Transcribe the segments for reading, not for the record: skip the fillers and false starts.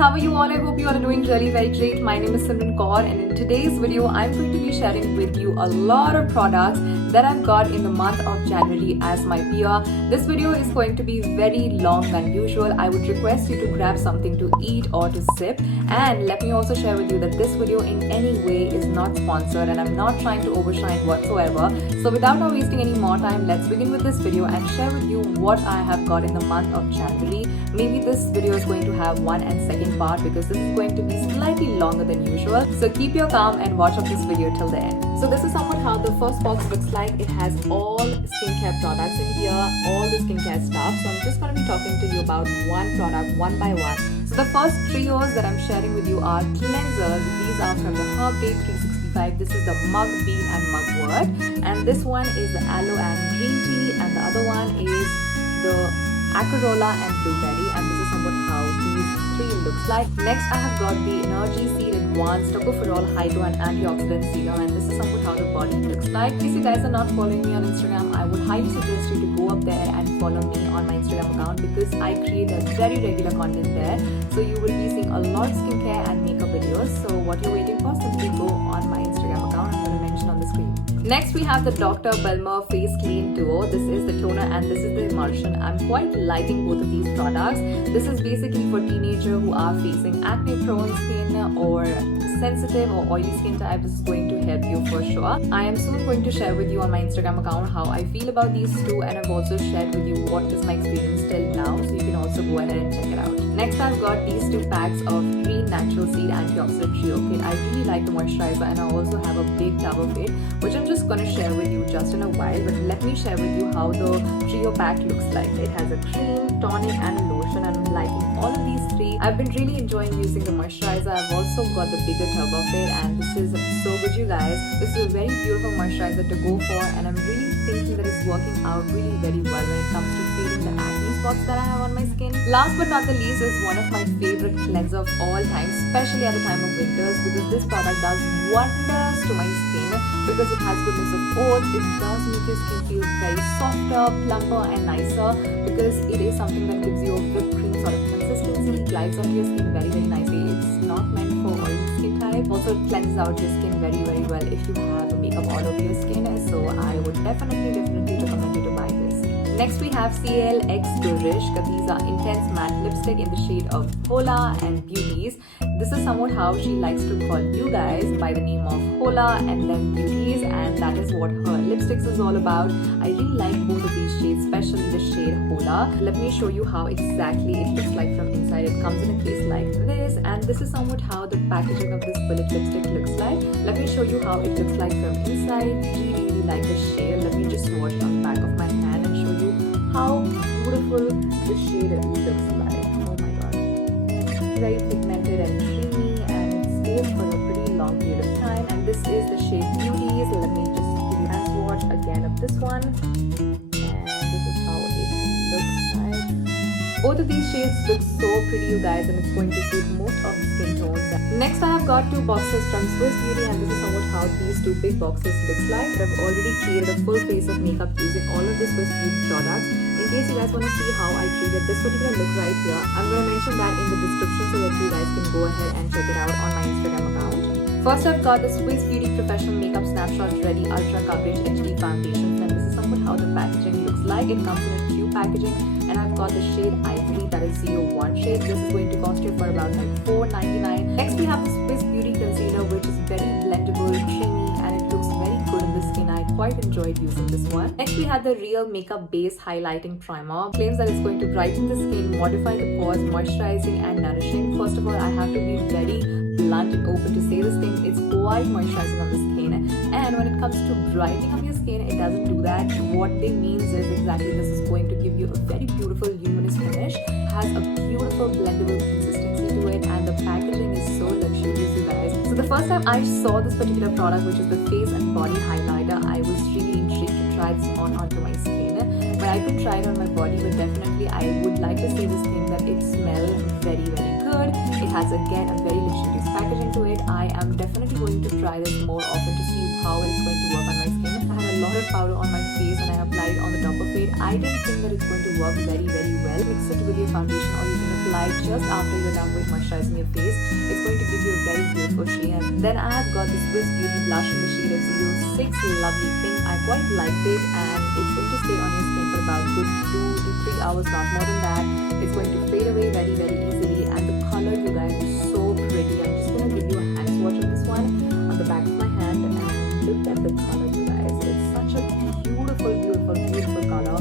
how are you all? I hope you all are doing really very great. My name is SIMRANKAUR, and in today's video I'm going to be sharing with you a lot of products that I've got in the month of January as my peer. This video is going to be very long than usual. I would request you to grab something to eat or to sip, and let me also share with you that this video in any way is not sponsored and I'm not trying to overshine whatsoever. So without now wasting any more time, let's begin with this video and share with you what I have got in the month of January. Maybe this video is going to have one and second part because this is going to be slightly longer than usual. So keep your calm and watch up this video till the end. So this is somewhat how the first box looks like. It has all skincare products in here, all the skincare stuff. So I'm just going to be talking to you about one product one by one. So the first trios that I'm sharing with you are cleansers. These are from the Herb Day 365. This is the Mug Bean and Mugwort, and this one is the Aloe and Green Tea, and the other one is the Acerola and Blueberry, and this is somewhat how these three looks like. Next I have got the Energy Seed Advanced Tocopherol Hydro and Antioxidant Serum, and this is somewhat how the body looks like. If you guys are not following me on Instagram, I would highly suggest you to go up there and follow me on my Instagram account because I create a very regular content there. So you will be seeing a lot of skincare and makeup videos. So what you're waiting for, simply go on my Instagram account. I'm going to mention on the screen. Next we have the Dr. Belmer Face Clean Duo. This is the toner and this is the emulsion. I'm quite liking both of these products. This is basically for teenagers who are facing acne prone skin or sensitive or oily skin type. This is going to help you for sure. I am soon going to share with you on my Instagram account how I feel about these two, and I've also shared with you what is my experience till now, so you can also go ahead and check it out. Next I've got these two packs of Green Natural Seed Antioxidant Trio Kit. I really like the moisturizer and I also have a big tub of it, which I'm just going to share with you just in a while, but let me share with you how the trio pack looks like. It has a cream, tonic and a lotion, and I'm liking all of these three. I've been really enjoying using the moisturizer. I've also got the bigger tub of it, and this is so good, you guys. This is a very beautiful moisturizer to go for, and I'm really thinking that it's working out really very well when it comes to feeling the acne spots that I have on my skin. Last but not the least is one of my favorite cleanser of all time, especially at the time of winters, because this product does wonders to my skin because it has goodness of oats. It does make your skin feel very softer, plumper and nicer because it is something that gives you a whipped cream sort of consistency, glides onto your skin very nicely. It's not meant for oily skin type. Also it cleanses out your skin very well if you have makeup all over your skin, so I would definitely recommend you to buy this. Next we have CLX Gurish. These are intense matte lipstick in the shade of Hola and Beauties. This is somewhat how she likes to call you guys, by the name of Hola and then Beauties, and that is what her lipsticks is all about. I really like both of these shades, especially the shade Hola. Let me show you how exactly it looks like from inside. It comes in a case like this, and this is somewhat how the packaging of this bullet lipstick looks like. Let me show you how it looks like from inside. Really like the shade. Let me just swatch on the back of my hand and show you how beautiful the shade looks like. Oh my god. Very pigmented and creamy, and it stays for a pretty long period of time. And this is the shade Beauties. Let me just give you a swatch again of this one. And this is how it looks like. Both of these shades look so pretty, you guys, and it's going to suit most of the skin tones. Next I have got two boxes from Swiss Beauty, and this is somewhat how these two big boxes looks like. I've already created a full face of makeup using all of the Swiss Beauty products. In case you guys want to see how I created this particular look right here, I'm going to mention that in the description so that you guys can go ahead and check it out on my Instagram account. First I've got the Swiss Beauty Professional Makeup Snapshot Ready Ultra Coverage HD Foundation, and this is somewhat how the packaging looks like. It comes in a tube packaging, and I've got the shade Ivory, that is 01 shade. This is going to cost you for about like $4.99. Next we have the Swiss Beauty Concealer, which is very blendable, creamy, and it looks very good in the skin. I quite enjoyed using this one. Next we have the Real Makeup Base Highlighting Primer. It claims that it's going to brighten the skin, modify the pores, moisturizing and nourishing. First of all, I have to be very blunt and open to say this thing. It's quite moisturizing on the skin, and when it comes to brightening of your skin, it doesn't do that. What they means is exactly this is going to give you a very beautiful luminous finish, has a beautiful blendable consistency to it, and the packaging is so luxurious, you guys. So the first time I saw this particular product, which is the Face and Body Highlighter, I was really intrigued to try this onto my skin, but I could try it on my body. But definitely I would like to say this thing that it smells very good. It has again a very luxurious packaging to it. I am definitely going to try this more often to see how it's going to work on my skin. I had a lot of powder on my face and I applied it on the top of it. I didn't think that it's going to work very well. Mix it with your foundation, or you can apply like just after you're done with moisturizing your face. It's going to give you a very beautiful shade. And then I have got this Swiss Beauty blush in the shade of 06, lovely pink. I quite liked it, and it's going to stay on your skin for about good 2 to 3 hours, not more than that. It's going to fade away very easily, and the color, you guys, is so pretty. I'm just going to give you a hand swatch of this one on the back of my hand, and look at the color, you guys. It's such a beautiful color.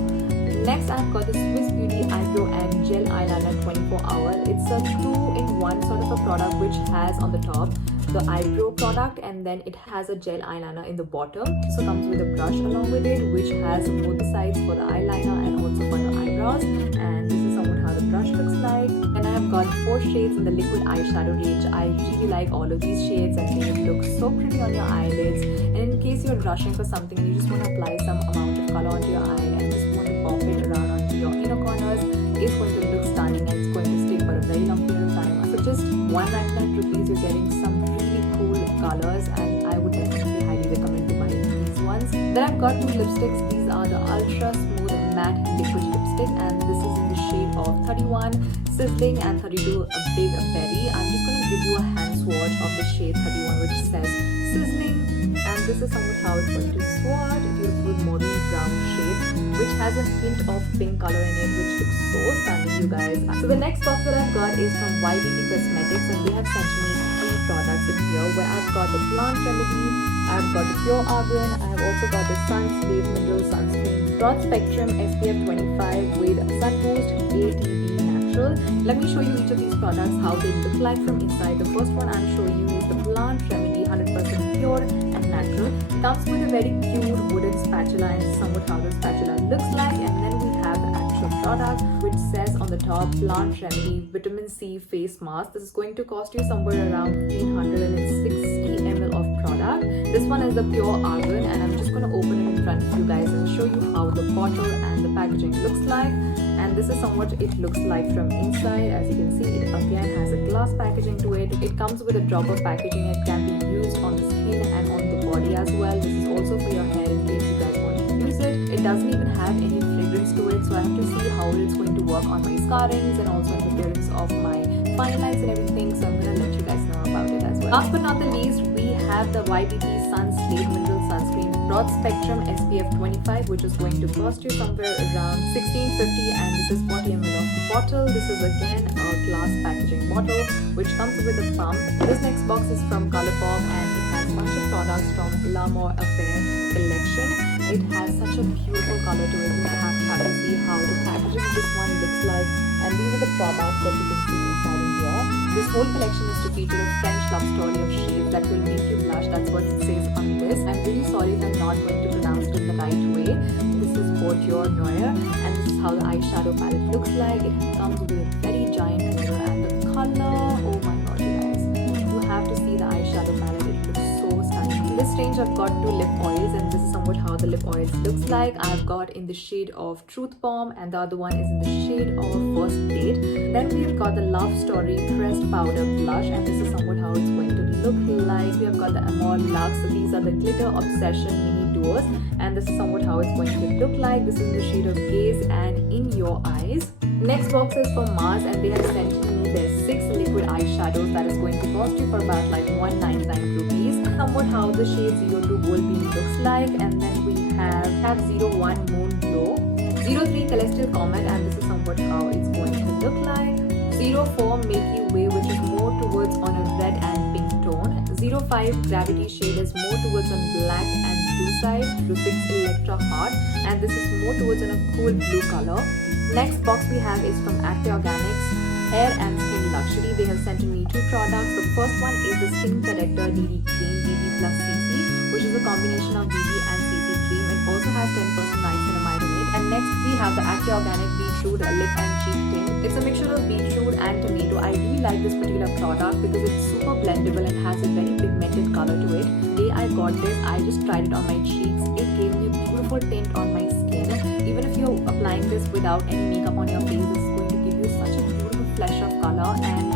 Next, I've got the Swiss Beauty Eyebrow and Gel Eyeliner 24 Hour. It's a 2-in-1 sort of a product which has on the top the eyebrow product, and then it has a gel eyeliner in the bottom. So comes with a brush along with it, which has both the sides for the eyeliner and also for the eyebrows. And this is somewhat how the brush looks like. And I have got 4 shades in the liquid eyeshadow range. I really like all of these shades, and they look so pretty on your eyelids. And in case you're rushing for something and you just want to apply some amount of color onto your eye and just want to pop it around onto your inner corners, it's going to look stunning, and it's going to stay for a very long period of time. For just 199 rupees, you're getting some really cool colors, and I would definitely highly recommend to buy these ones. Then I've got 2 lipsticks. These are the Ultra Smooth Matte Liquid Lipstick, and this is in the shade of 31 Sizzling and 32 a Big Berry. I'm just going to give you a hand swatch of the shade 31, which says Sizzling, and this is somewhat how it's going to swatch. Beautiful maudie brown shade, which has a hint of pink color in it, which looks so stunning, you guys. So the next box that I've got is from YBT Cosmetics, and they have sent me 3 products in here, where I've got the Plant Remedy, I've got the Pure Argan, I have also got the Sun Slave Mineral Sunscreen Broad Spectrum SPF 25 with Sun Boost ATV Natural. Let me show you each of these products, how they look like from inside. The first one I'm showing you is the Plant Remedy 100% Pure and Natural. It comes with a very cute wooden spatula, and somewhat how the spatula looks like. And then we have the actual product, which says on the top Plant Remedy Vitamin C Face Mask. This is going to cost you somewhere around 1560 ml of product. This one is the Pure Argan, and I'm just going to open it in front of you guys and show you how the bottle and the packaging looks like. And this is somewhat it looks like from inside. As you can see, it again has a glass packaging to it. It comes with a dropper packaging. It can be used on the skin and on the body as well. This is also for your hair in case you guys want to use it. It doesn't even have any fragrance to it, so I have to see how it's going to work on my scarrings and also in the appearance of my fine lines and everything. So I'm going to let you guys know about it as well. Last but not the least, we have the YBT Sun Slave Mineral Sunscreen Broad Spectrum SPF 25, which is going to cost you somewhere around 1650, and this is 40 ml of bottle. This is again a glass packaging bottle which comes with a pump. This next box is from Colourpop, and it has a bunch of products from L'Amour Affair collection. It has such a beautiful color to it. You have to see how the packaging of this one looks like, and these are the products that you can see inside in here. This whole collection is to feature a French love story of shades that will make you blush. That's what it says on this. I'm really sorry if I'm not going to pronounce it in the right way. This is Porteur Noir, and this is how the eyeshadow palette looks like. It comes with a very giant mirror, and the color, oh my god, you guys, you have to see the eyeshadow palette. It looks so stunning. In this range, I've got 2 lip oils, and this is somewhat how the lip oils looks like. I've got in the shade of Truth Bomb, and the other one is in the shade of First Date. Then we've got the Love Story Pressed Powder Blush, and this is somewhat how it's going to look like. We have got the Amor Luxe. So these are the Glitter Obsession Mini Duos, and this is somewhat how it's going to look like. This is the shade of Gaze and In Your Eyes. Next box is from Mars, and they have sent me their 6 liquid eyeshadows that is going to cost you for about like 199 rupees. Somewhat how the shade 02 Gold Beam looks like. And then we have 01 Moon Glow, 03 Celestial Comet, and this is somewhat how it's going to look like. 04 Milky Way, which is more towards on a red and pink tone. 05 Gravity shade is more towards on black and blue side. 06 Electra Heart, and this is more towards on a cool blue color. Next box we have is from Active Organics Hair and Skin Luxury. They have sent me 2 products. The first one is the Skin Corrector DD Cream BB plus CC, which is a combination of BB and CC cream. It also has 10% niacinamide in it. And next we have the Active Organic Beetroot Lip and Cheek Tint. It's a mixture of beetroot and tomato. I really like this particular product because it's super blendable and has a very pigmented color to it. The day I got this, I just tried it on my cheeks. It gave me a beautiful tint on my skin. Even if you're applying this without any makeup on your face, it's going to give you such a beautiful flush of color, and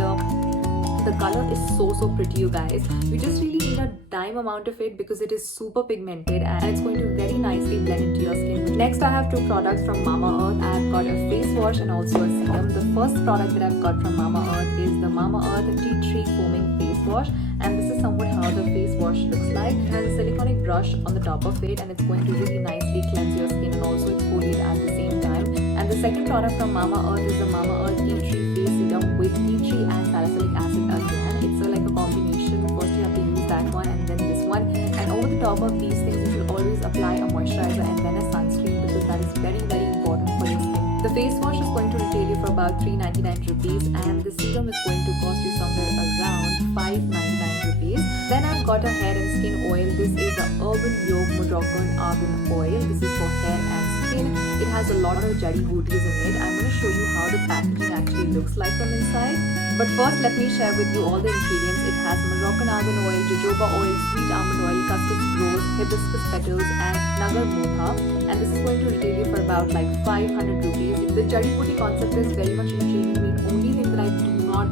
the the color is so pretty, you guys. You just really need a dime amount of it because it is super pigmented and it's going to very nicely blend into your skin. Next, I have two products from Mama Earth. I have got a face wash and also a serum. The first product that I've got from Mama Earth is the Mama Earth Tea Tree Foaming Face Wash, and this is somewhat how the face wash looks like. It has a siliconic brush on the top of it and it's going to really nicely cleanse your skin and also exfoliate at the same time. And the second product from Mama Earth is the Mama Earth Tea Tree Face Serum with tea tree and salicylic acid again. It's like a combination. First you have to use that one and then this one. And over the top of these things, you should always apply a moisturizer and then a sunscreen because that is very important for your skin. The face wash is going to retail you for about 399 rupees and the serum is going to cost you somewhere around 599 rupees. Then I've got a hair and skin oil. This is the Urban Yoga Moroccan Argan Oil. This is for hair and skin. It has a lot of jadi booties in it. I'm going to show you how the packaging actually looks like from inside. But first, let me share with you all the ingredients. It has Moroccan argan oil, jojoba oil, sweet almond oil, cuscus rose, hibiscus petals, and nagar motha. And this is going to retail you for about like 500 rupees. The jadi booty concept is very much intriguing me. Only thing that I do not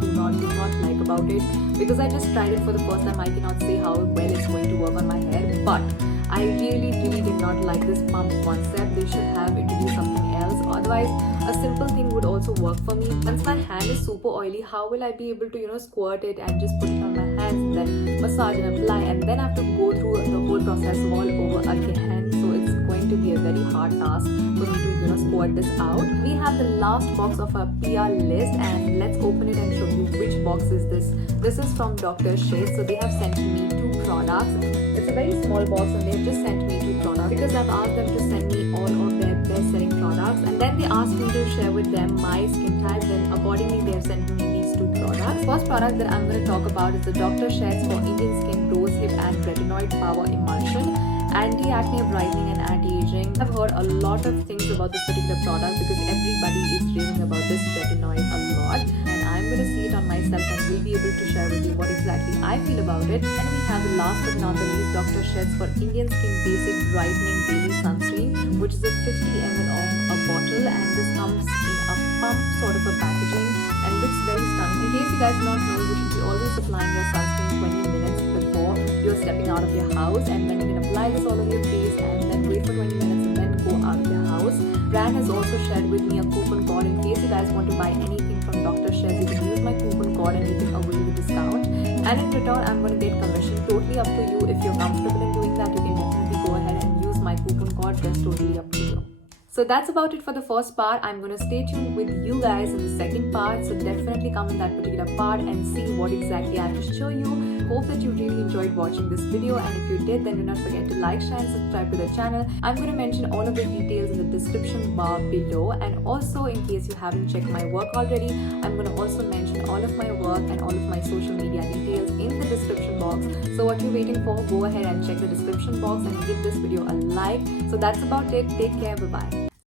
like about it, because I just tried it for the first time, I cannot say how well it's going to work on my hair. But I really did not like this pump concept. They should have introduced something else. Otherwise, a simple thing would also work for me. Once my hand is super oily, how will I be able to squirt it and just put it on my hands, then massage and apply, and then I have to go through the whole process all over again. So it's going to be a very hard task for me to squirt this out. We have the last box of our PR list, and let's open it and show you which box is this. This is from Dr. Sheth. So they have sent me two products. It's a very small box and they've just sent me two products because I've asked them to send me all of their best-selling products, and then they asked me to share with them my skin type. Then accordingly they have sent me these two products. First product that I'm going to talk about is the Dr. Sheth's for Indian Skin Rose Hip and Retinoid Power Emulsion, anti-acne, brightening and anti-aging. I've heard a lot of things about this particular product because everybody is raving about this retinoid a lot, and I'm going to see it on myself and will be able to share with you what exactly I feel about it. And we have the last but not the least, Dr. Sheth's for Indian Skin Basic Brightening Daily Sunscreen, which is a 50 ml of a bottle, and this comes in a pump sort of a packaging and looks very stunning. In case you guys do not know, you should be always applying your sunscreen 20 minutes before you're stepping out of your house, and then you can apply this all over your face and then wait for 20 minutes and then go out of your house. Brand has also shared with me a coupon code in case you guys want to buy anything from Dr. Sheth. You can use my coupon code and you can avail the discount, and in return I'm going to get commission. Totally up to you. If you're comfortable in doing that, you can definitely go ahead and use my coupon code. That's totally up to you. So that's about it for the first part. I'm going to stay tuned with you guys in the second part. So definitely come in that particular part and see what exactly I have to show you. Hope that you really enjoyed watching this video, and if you did, then do not forget to like, share and subscribe to the channel. I'm going to mention all of the details in the description bar below, and also in case you haven't checked my work already, I'm going to also mention all of my work and all of my social media details in the description box. So what you're waiting for, go ahead and check the description box and give this video a like. So that's about it. Take care. Bye bye.